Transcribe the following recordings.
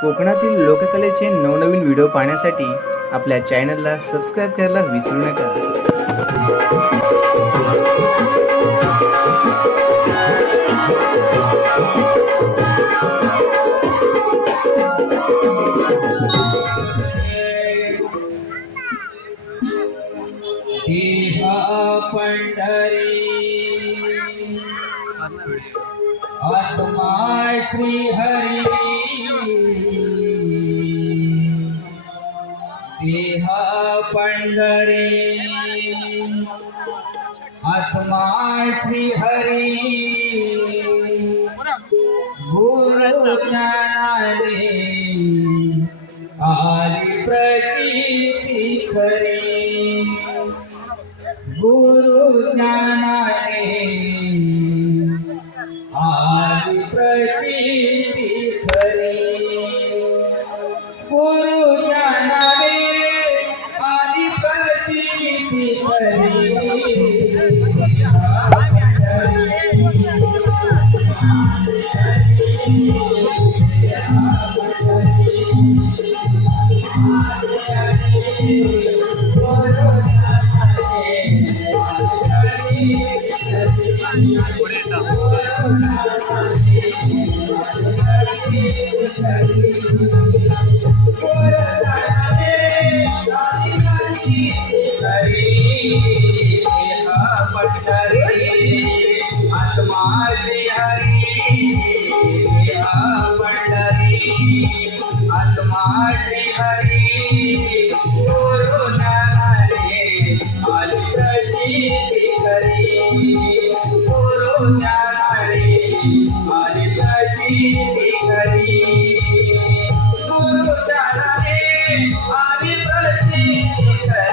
कोकणातील लोककलेचे नवनवीन व्हिडिओ पाहण्यासाठी आपल्या चॅनलला सबस्क्राईब करायला विसरू नका। आत्मा श्री हरी देह पंढरी आत्मा श्री हरी गुरु ज्ञानाने आली प्रचिती खरी गुरु ज्ञानाने आदि प्रचिती खरी गुरु ज्ञानाने आदि प्रचिती खरी आत्मा श्री हरी आत्मा श्री हरी गुरु ज्ञानाने आली प्रचिती खरी गुरु ज्ञानाने आली प्रचिती खरी गुरु ज्ञानाने आली प्रचिती खरी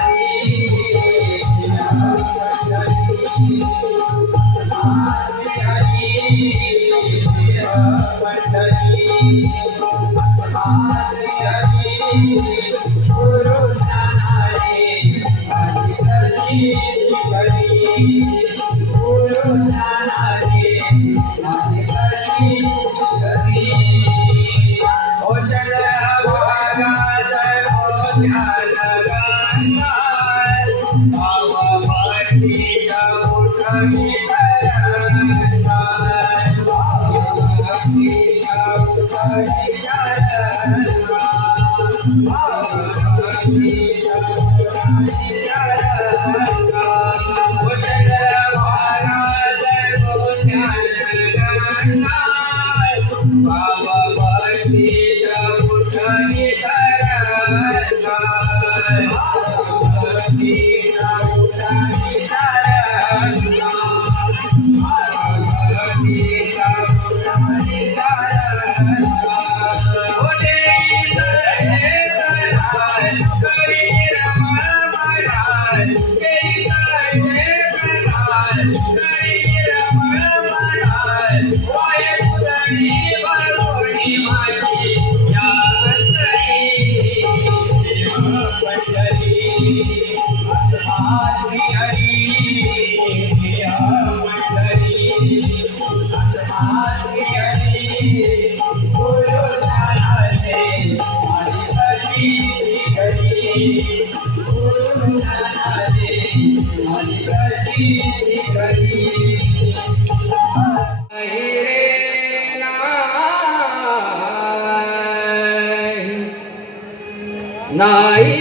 नाही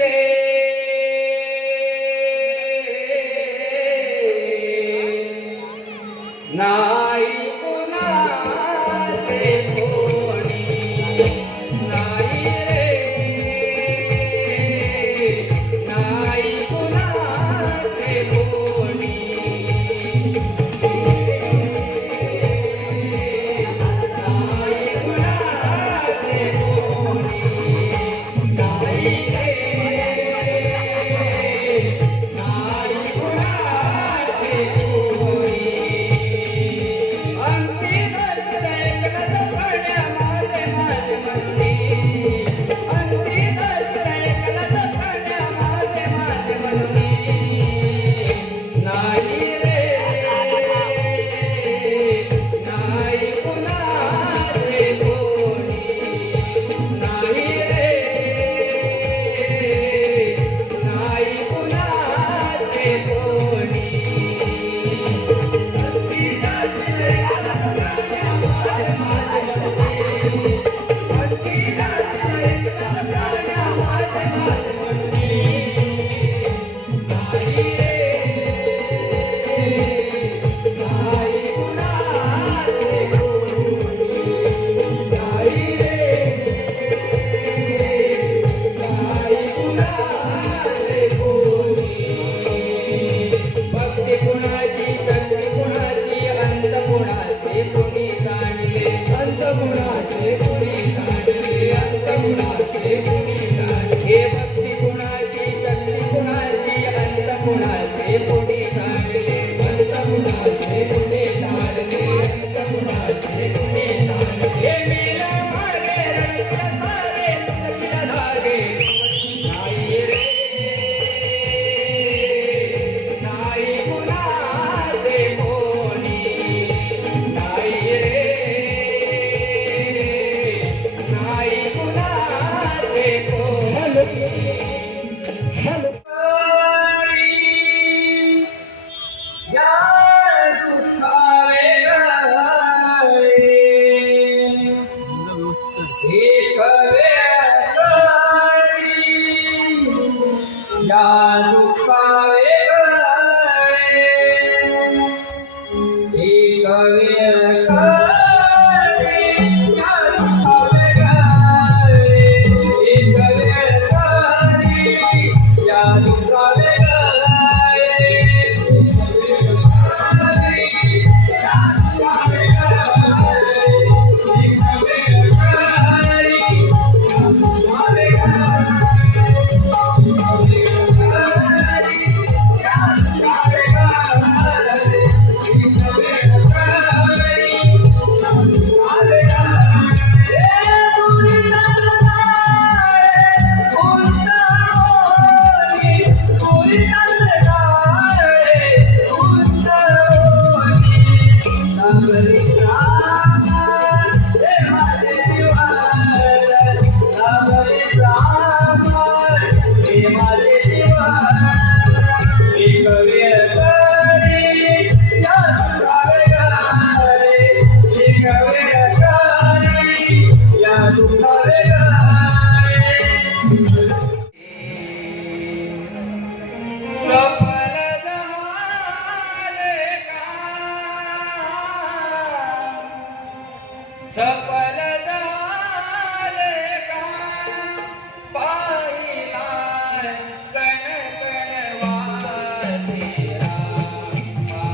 रे नाही कुणाचे कोणी नाही रे नाही कुणाचे कोणी नाही कुणाचे कोणी गुणाचे गुणी झाले अंत गुणाचे गुणी झाले हे भक्ती गुणाची शक्ती गुणाची अंत गुणाचे गुणी झाले अंत गुणाचे गुणी झाले अंत गुणाचे गुणी झाले हे मेला मागे रंग सारे सखीला धागे नाही रे नाही गुणाचे कोणी नाही रे नाही गुणाचे कोणी या दुःखावे एक या दुःखावे एक या दुःखावे सफल झाले का पाहिला कण कण वासिरा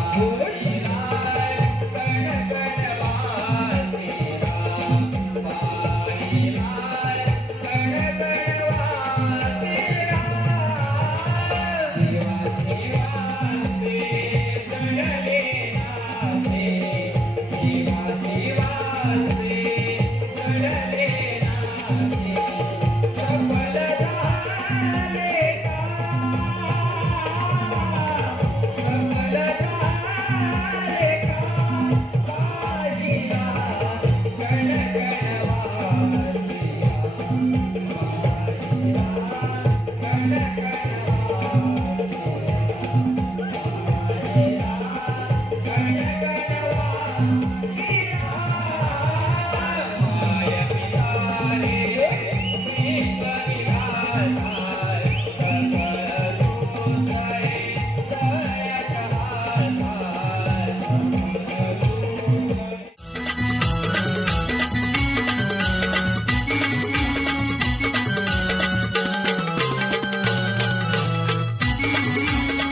पाहिला कण कण वासिरा पाहिला कण कण वासिरा देवा देवाचे जडले नाते देवा देवाचे जडले नाते सफल झाले का सफल झाले का पाहिला कण कण वासिरा पाहिला कण कण